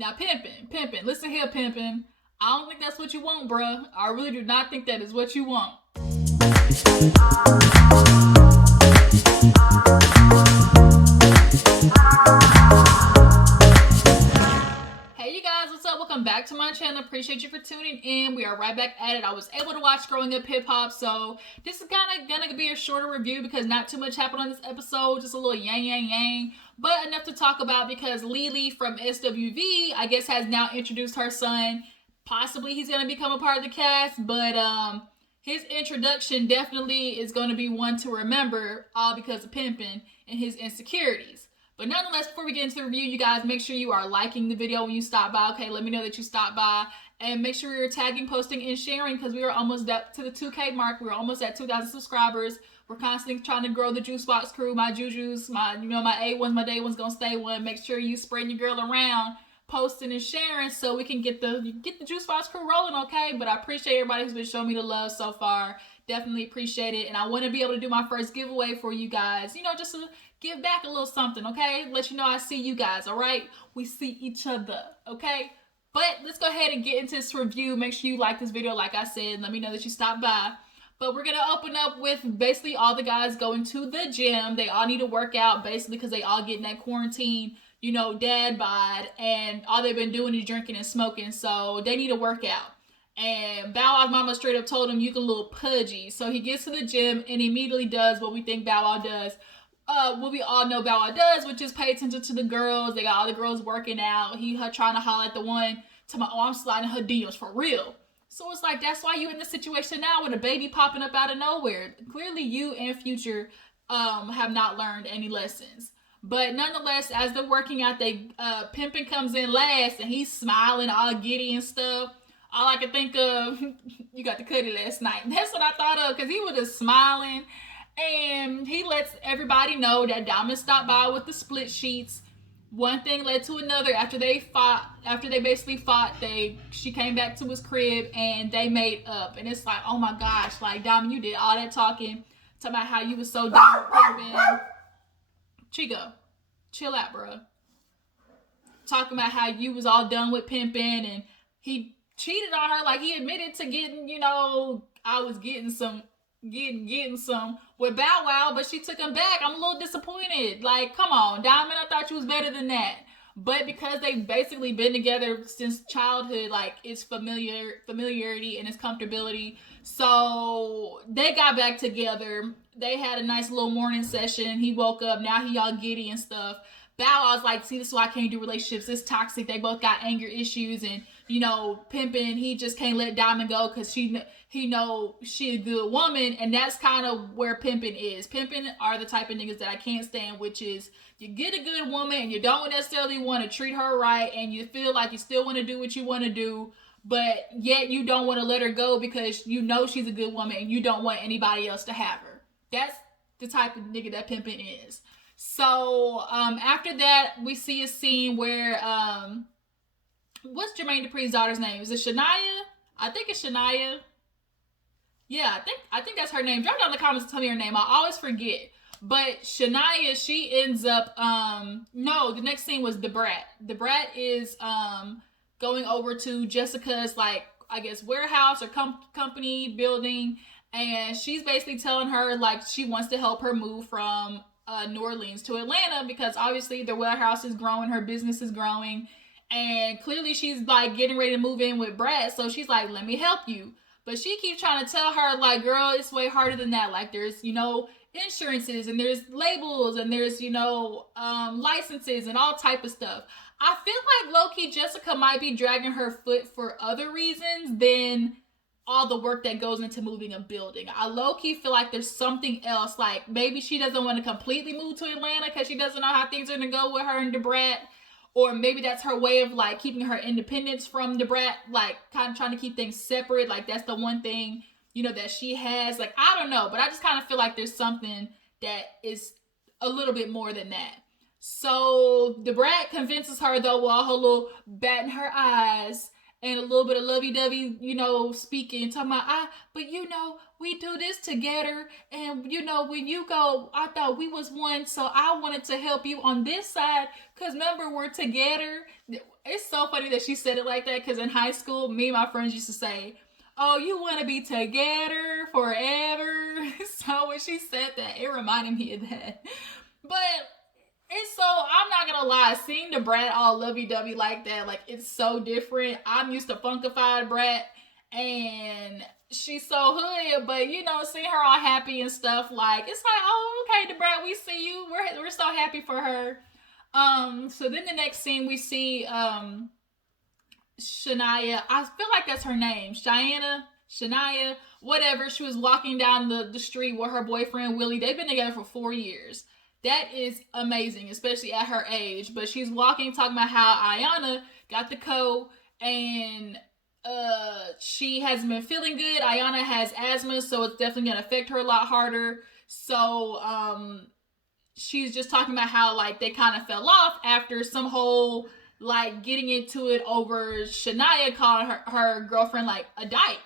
Now, Pimpin, listen here, Pimpin. I don't think that's what you want, bruh. I really do not think that is what you want. Hey you guys, what's up? Welcome back to my channel. Appreciate you for tuning in. We are right back at it. I was able to watch Growing Up Hip Hop, so this is kind of gonna be a shorter review because not too much happened on this episode. Just a little yang, but enough to talk about because Lily from SWV, I guess, has now introduced her son. Possibly he's gonna become a part of the cast, but his introduction definitely is gonna be one to remember, all because of Pimpin and his insecurities. But nonetheless, before we get into the review, you guys, make sure you are liking the video when you stop by. Okay, let me know that you stopped by. And make sure you're tagging, posting, and sharing because we are almost up to the 2K mark. We're almost at 2,000 subscribers. We're constantly trying to grow the Juice Box crew, my Jujus, my A1s, my Day 1's gonna stay one. Make sure you spread your girl around, posting and sharing so we can get the Juice Box crew rolling, okay? But I appreciate everybody who's been showing me the love so far. Definitely appreciate it. And I want to be able to do my first giveaway for you guys, just to give back a little something, okay? Let you know I see you guys, all right? We see each other, okay? But let's go ahead and get into this review. Make sure you like this video, like I said. Let me know that you stopped by. But we're going to open up with basically all the guys going to the gym. They all need to work out, basically, because they all get in that quarantine, dad bod. And all they've been doing is drinking and smoking. So they need to work out. And Bow Wow's mama straight up told him, you can little pudgy. So he gets to the gym and immediately does what we think Bow Wow does. What we all know Bow Wow does, which is pay attention to the girls. They got all the girls working out. Her trying to holler at the one to my, I'm sliding her DMs for real. So it's like, that's why you in this situation now with a baby popping up out of nowhere. Clearly you and Future have not learned any lessons. But nonetheless, as they're working out, Pimpin comes in last and he's smiling all giddy and stuff. All I could think of, you got the cutty last night. That's what I thought of because he was just smiling. And he lets everybody know that Diamond stopped by with the split sheets. One thing led to another. After they basically fought, she came back to his crib and they made up. And it's like, oh my gosh, like Diamond, you did all that talking about how you was so done with Pimpin. Chico, chill out, bro. Talking about how you was all done with Pimpin and he cheated on her. Like he admitted to getting, I was getting some with Bow Wow, but she took him back. I'm a little disappointed. Like, come on, Diamond, I thought you was better than that. But because they've basically been together since childhood, like it's familiarity and it's comfortability. So they got back together. They had a nice little morning session. He woke up. Now he all giddy and stuff. Bow Wow's like, see, this is why I can't do relationships. It's toxic. They both got anger issues. And, Pimpin, he just can't let Diamond go because he know she a good woman. And that's kind of where Pimpin is. Pimpin are the type of niggas that I can't stand, which is you get a good woman and you don't necessarily want to treat her right. And you feel like you still want to do what you want to do. But yet you don't want to let her go because you know she's a good woman and you don't want anybody else to have her. That's the type of nigga that Pimpin is. So, after that, we see a scene where, what's Jermaine Dupri's daughter's name? Is it Shaniah? I think it's Shaniah. Yeah, I think that's her name. Drop down in the comments and tell me her name. I always forget. But Shaniah, she ends up, no, the next scene was the Brat. The Brat is, going over to Jessica's, like, I guess, warehouse or company building. And she's basically telling her, like, she wants to help her move from New Orleans to Atlanta because obviously their warehouse is growing, her business is growing, and clearly she's like getting ready to move in with Brad. So she's like, let me help you. But she keeps trying to tell her, like, girl, it's way harder than that. Like, there's, insurances and there's labels and there's, licenses and all type of stuff. I feel like low-key Jessica might be dragging her foot for other reasons than all the work that goes into moving a building. I low-key feel like there's something else. Like, maybe she doesn't want to completely move to Atlanta because she doesn't know how things are going to go with her and the Brat. Or maybe that's her way of, like, keeping her independence from the Brat. Like, kind of trying to keep things separate. Like, that's the one thing, that she has. Like, I don't know. But I just kind of feel like there's something that is a little bit more than that. So, the Brat convinces her, though, with all her little bat in her eyes and a little bit of lovey-dovey, speaking, talking about, but we do this together, and you know, when you go, I thought we was one, so I wanted to help you on this side, because remember, we're together. It's so funny that she said it like that, because in high school, me and my friends used to say, oh, you want to be together forever. So when she said that, it reminded me of that. But it's so, I'm not gonna lie, seeing the Brat all lovey-dovey like that, like, it's so different. I'm used to funkified Brat, and she's so hood, but you know, seeing her all happy and stuff, like, it's like, oh, okay, the Brat, we see you. We're so happy for her. So then the next scene we see Shaniah. I feel like that's her name. Shaniah, whatever. She was walking down the street with her boyfriend Willie. They've been together for 4 years. That is amazing, especially at her age. But she's walking, talking about how Ayana got the coat, and she hasn't been feeling good. Ayana has asthma, so it's definitely gonna affect her a lot harder. So she's just talking about how, like, they kind of fell off after some whole, like, getting into it over Shaniah calling her girlfriend, like, a dyke.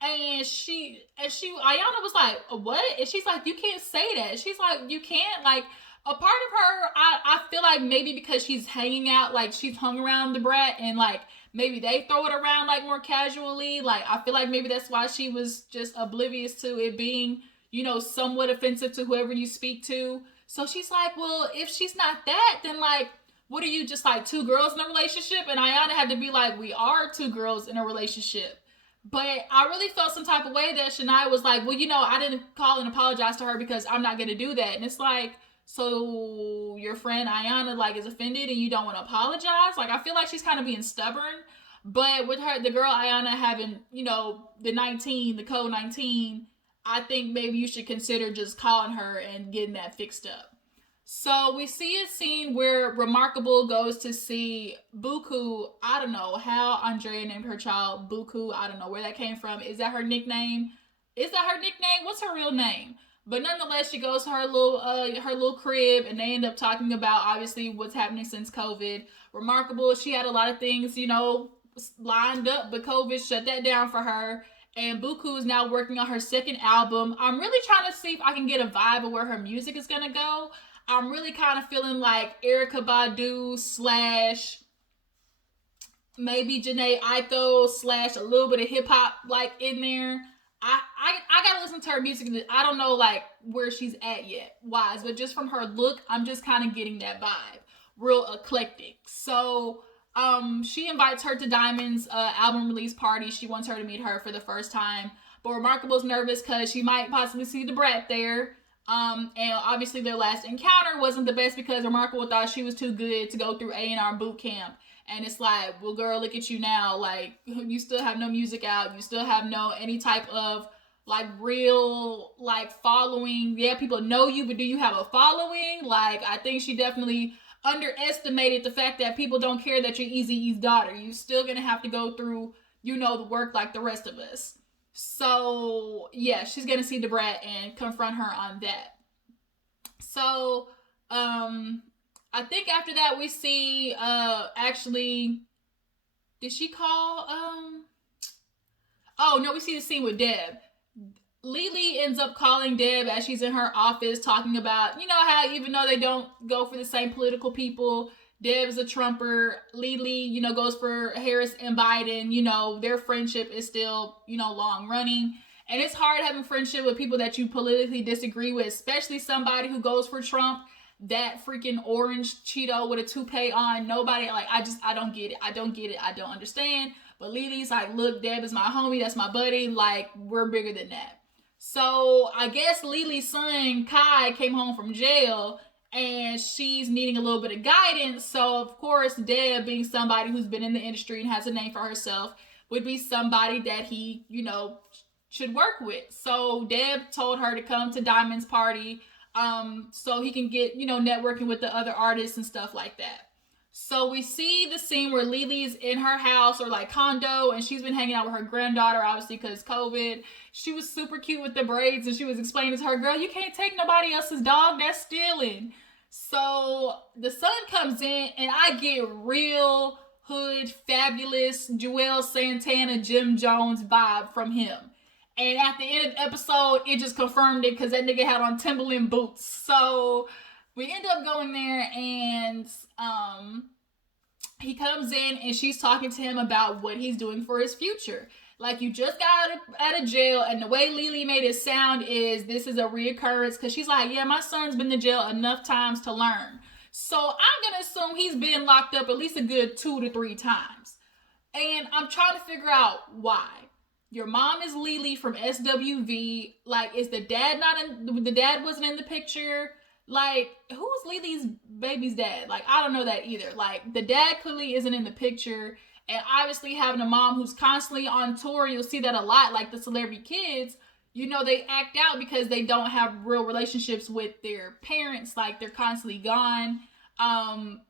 And Ayana was like, what? And she's like, you can't say that. She's like, you can't, like, a part of her, I feel like maybe because she's hanging out, like, she's hung around the Brat, and, like, maybe they throw it around, like, more casually. Like, I feel like maybe that's why she was just oblivious to it being, you know, somewhat offensive to whoever you speak to. So she's like, well, if she's not that, then, like, what are you, just like two girls in a relationship? And Ayana had to be like, we are two girls in a relationship. But I really felt some type of way that Shaniah was like, well, you know, I didn't call and apologize to her because I'm not going to do that. And it's like, so your friend Ayana, like, is offended and you don't want to apologize? Like, I feel like she's kind of being stubborn. But with her, the girl Ayana having, you know, the code 19, I think maybe you should consider just calling her and getting that fixed up. So we see a scene where Remarkable goes to see Buku. I don't know how Andrea named her child Buku. I don't know where that came from. Is that her nickname? What's her real name? But nonetheless, she goes to her little crib, and they end up talking about, obviously, what's happening since COVID. Remarkable, she had a lot of things, you know, lined up, but COVID shut that down for her. And Buku is now working on her second album. I'm really trying to see if I can get a vibe of where her music is gonna go. I'm really kind of feeling like Erykah Badu slash maybe Jhené Aiko slash a little bit of hip hop, like, in there. I gotta listen to her music. I don't know, like, where she's at yet, wise, but just from her look, I'm just kind of getting that vibe, real eclectic. So she invites her to Diamond's album release party. She wants her to meet her for the first time, but Remarkable's nervous because she might possibly see the Brat there. And obviously their last encounter wasn't the best because Remarkable thought she was too good to go through A&R boot camp. And it's like, well, girl, look at you now. Like, you still have no music out. You still have no any type of, like, real, like, following. Yeah, people know you, but do you have a following? Like, I think she definitely underestimated the fact that people don't care that you're Eazy-E's daughter. You're still gonna have to go through, you know, the work like the rest of us. So, yeah, she's gonna see the Brat and confront her on that. So, I think after that we see, actually, did she call, oh, no, we see the scene with Deb. Lily ends up calling Deb as she's in her office talking about, you know, how even though they don't go for the same political people, Deb's a Trumper. Lily, you know, goes for Harris and Biden. You know, their friendship is still, you know, long running. And it's hard having friendship with people that you politically disagree with, especially somebody who goes for Trump. That freaking orange Cheeto with a toupee on. Nobody, like, I don't get it. I don't understand. But Lily's like, look, Deb is my homie. That's my buddy. Like, we're bigger than that. So I guess Lily's son, Kai, came home from jail, and she's needing a little bit of guidance. So, of course, Deb, being somebody who's been in the industry and has a name for herself, would be somebody that he, you know, should work with. So Deb told her to come to Diamond's party, so he can get, you know, networking with the other artists and stuff like that. So we see the scene where Lily's in her house or, like, condo, and she's been hanging out with her granddaughter, obviously, because COVID. She was super cute with the braids, and she was explaining to her, girl, you can't take nobody else's dog. That's stealing. So the son comes in, and I get real hood, fabulous, Joel Santana, Jim Jones vibe from him. And at the end of the episode, it just confirmed it because that nigga had on Timberland boots. So we end up going there, and he comes in and she's talking to him about what he's doing for his future. Like, you just got out of jail, and the way Lily made it sound is this is a reoccurrence, because she's like, yeah, my son's been to jail enough times to learn. So I'm gonna assume he's been locked up at least a good 2 to 3 times. And I'm trying to figure out why. Your mom is Lily from SWV. Like, is the dad not in? The dad wasn't in the picture. Like, who's Lily's baby's dad? Like, I don't know that either. Like, the dad clearly isn't in the picture. And obviously having a mom who's constantly on tour, you'll see that a lot. Like the celebrity kids, you know, they act out because they don't have real relationships with their parents. Like, they're constantly gone.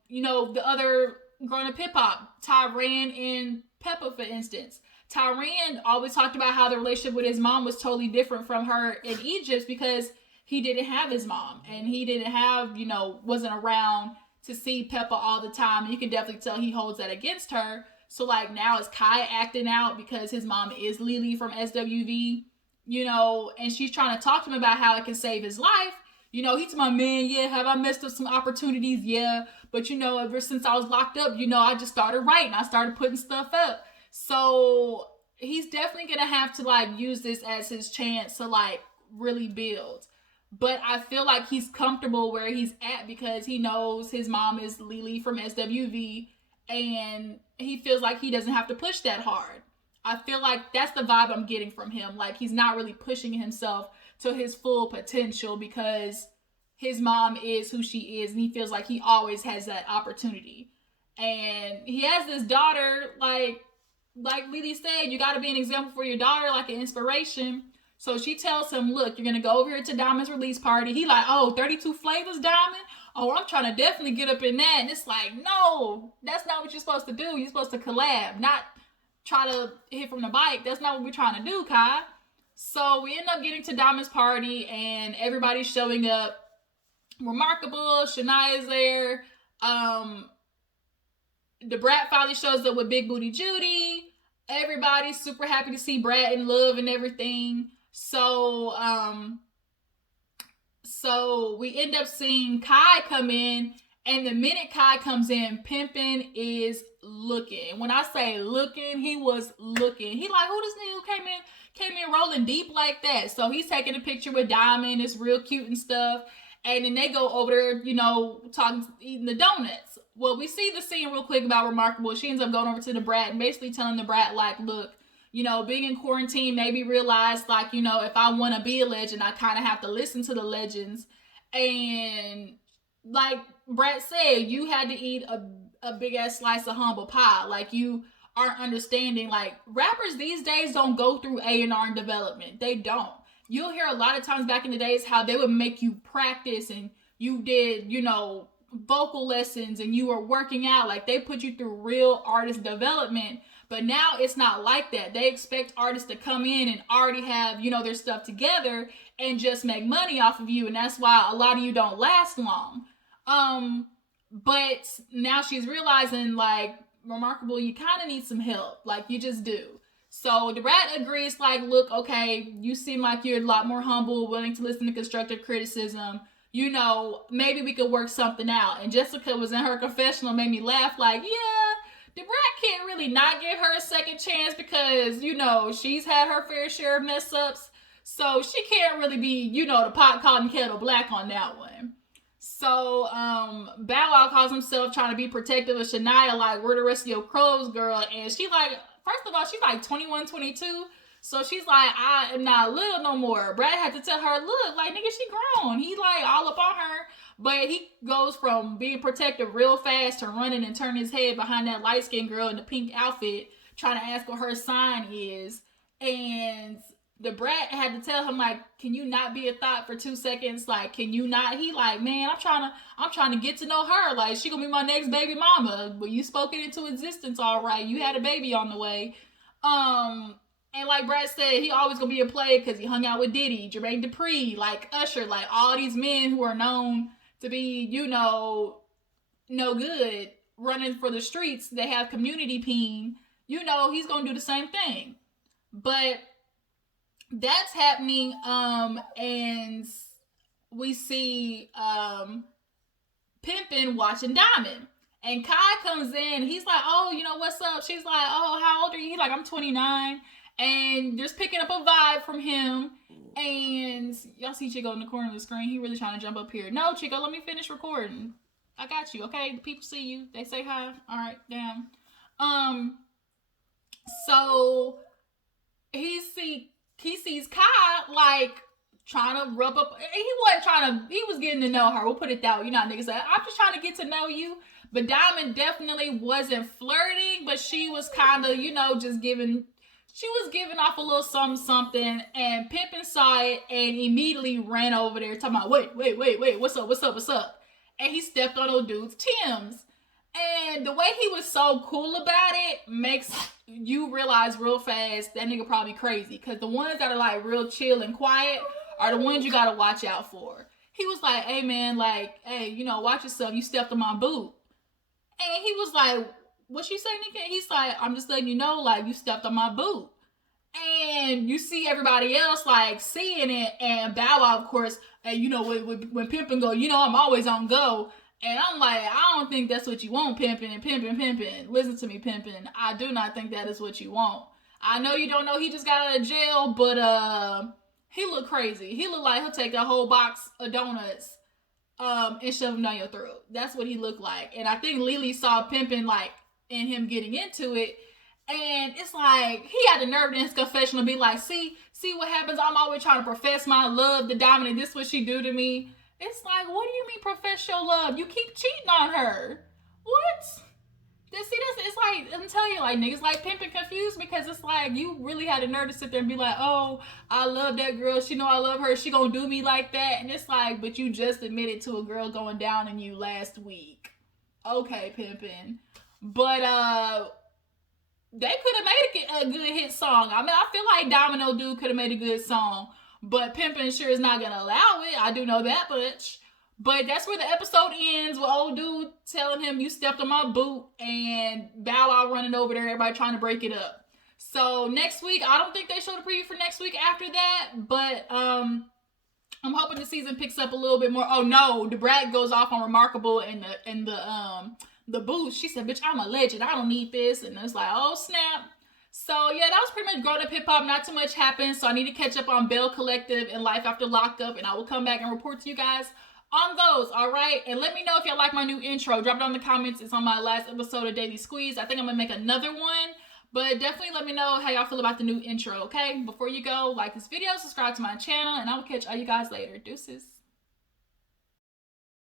You know, the other growing up hip hop, Tyran and Peppa, for instance. Tyran always talked about how the relationship with his mom was totally different from her in Egypt because he didn't have his mom, and he didn't have, you know, wasn't around to see Peppa all the time. And you can definitely tell he holds that against her. So, like, now is Kai acting out because his mom is Lily from SWV, you know, and she's trying to talk to him about how it can save his life. You know, he's my man, yeah, have I messed up some opportunities? Yeah. But, you know, ever since I was locked up, you know, I just started writing. I started putting stuff up. So he's definitely going to have to, like, use this as his chance to, like, really build. But I feel like he's comfortable where he's at because he knows his mom is Lily from SWV, and he feels like he doesn't have to push that hard. I feel like that's the vibe I'm getting from him. Like, he's not really pushing himself to his full potential because his mom is who she is, and he feels like he always has that opportunity. And he has this daughter, like Lily said, you got to be an example for your daughter, like an inspiration. So she tells him, look, you're going to go over here to Diamond's release party. He like, oh, 32 flavors, Diamond? Oh, I'm trying to definitely get up in that. And it's like, no, that's not what you're supposed to do. You're supposed to collab, not try to hit from the bike. That's not what we're trying to do, Kai. So we end up getting to Diamond's party, and everybody's showing up. Remarkable. Shaniah is there. The Brat finally shows up with Big Booty Judy. Everybody's super happy to see Brat in love and everything. So we end up seeing Kai come in, and the minute Kai comes in, Pimpin is looking. When I say looking, he was looking. He like, who this nigga came in rolling deep like that? So he's taking a picture with Diamond. It's real cute and stuff. And then they go over there, you know, eating the donuts. Well, we see the scene real quick about Remarkable. She ends up going over to the Brat and basically telling the Brat, like, look, you know, being in quarantine made me realize, like, you know, if I want to be a legend, I kind of have to listen to the legends. And like Brat said, you had to eat a big ass slice of humble pie. Like, you aren't understanding. Like, rappers these days don't go through A&R and development. They don't. You'll hear a lot of times back in the days how they would make you practice, and you did, you know, vocal lessons, and you were working out. Like, they put you through real artist development. But now it's not like that. They expect artists to come in and already have, you know, their stuff together and just make money off of you. And that's why a lot of you don't last long. But now she's realizing, like, Remarkable, you kind of need some help. Like, you just do. So the Brat agrees, like, look, okay, you seem like you're a lot more humble, willing to listen to constructive criticism. You know, maybe we could work something out. And Jessica was in her confessional, made me laugh, like, yeah, the Brat can't really not give her a second chance because, you know, she's had her fair share of mess ups. So she can't really be, you know, the pot calling kettle black on that one. So Bow Wow calls himself trying to be protective of Shaniah, like, where the rest of your crows, girl? And she like, first of all, she's like 21, 22. So she's like, I am not little no more. Brad had to tell her, look, like, nigga, she grown. He like all up on her. But he goes from being protective real fast to running and turning his head behind that light-skinned girl in the pink outfit, trying to ask what her sign is. And the Brat had to tell him, like, can you not be a thought for 2 seconds? Like, can you not? He like, man, I'm trying to get to know her. Like, she gonna be my next baby mama. But you spoke it into existence, all right. You had a baby on the way. And like Brad said, he always gonna be a player because he hung out with Diddy, Jermaine Dupri, like Usher, like all these men who are known to be, you know, no good, running for the streets. They have community peen. You know, he's gonna do the same thing. But that's happening. And we see Pimpin watching Diamond. And Kai comes in. He's like, oh, you know, what's up? She's like, oh, how old are you? He's like, I'm 29. And just picking up a vibe from him. And y'all see Chico in the corner of the screen. He really trying to jump up here. No, Chico, let me finish recording. I got you, okay? The people see you. They say hi. All right, down. So he sees Kai like trying to rub up. He wasn't trying to. He was getting to know her. We'll put it that way. You know, niggas say, I'm just trying to get to know you. But Diamond definitely wasn't flirting, but she was kind of, you know, just giving. She was giving off a little something, and Pimpin saw it and immediately ran over there talking about, wait, what's up? And he stepped on old dude's Tim's. And the way he was so cool about it makes you realize real fast that nigga probably crazy. Because the ones that are like real chill and quiet are the ones you gotta watch out for. He was like, hey man, like, hey, you know, watch yourself. You stepped on my boot. And he was like, what she say, nigga? He's like, I'm just letting you know, like, you stepped on my boot. And you see everybody else, like, seeing it. And Bow Wow, of course, and you know, when Pimpin go, you know, I'm always on go. And I'm like, I don't think that's what you want, Pimpin. Listen to me, Pimpin. I do not think that is what you want. I know you don't know he just got out of jail, but he look crazy. He look like he'll take a whole box of donuts and shove them down your throat. That's what he looked like. And I think Lily saw Pimpin like in him getting into it. And it's like, he had the nerve in his confessional to be like, see what happens? I'm always trying to profess my love to Diamond, and this is what she do to me. It's like, what do you mean profess your love? You keep cheating on her. What? It's like, I'm telling you, like, niggas like Pimpin confused because it's like, you really had the nerve to sit there and be like, oh, I love that girl. She know I love her. She gonna do me like that. And it's like, but you just admitted to a girl going down on you last week. Okay, Pimpin. But, they could have made a good hit song. I mean, I feel like Domino Dude could have made a good song. But Pimpin sure is not going to allow it. I do know that much. But that's where the episode ends with old dude telling him, you stepped on my boot, and Bow Wow running over there, everybody trying to break it up. So next week, I don't think they showed a preview for next week after that, but I'm hoping the season picks up a little bit more. Oh no, the Brat goes off on Remarkable in the booth. She said, bitch, I'm a legend. I don't need this. And it's like, oh snap. So yeah, that was pretty much Growing Up Hip Hop. Not too much happened, so I need to catch up on Bell Collective and Life After Lockup, and I will come back and report to you guys on those, all right? And let me know if y'all like my new intro. Drop it on the comments. It's on my last episode of Daily Squeeze. I think I'm gonna make another one, but definitely let me know how y'all feel about the new intro, okay? Before you go, like this video, subscribe to my channel, and I will catch all you guys later. Deuces.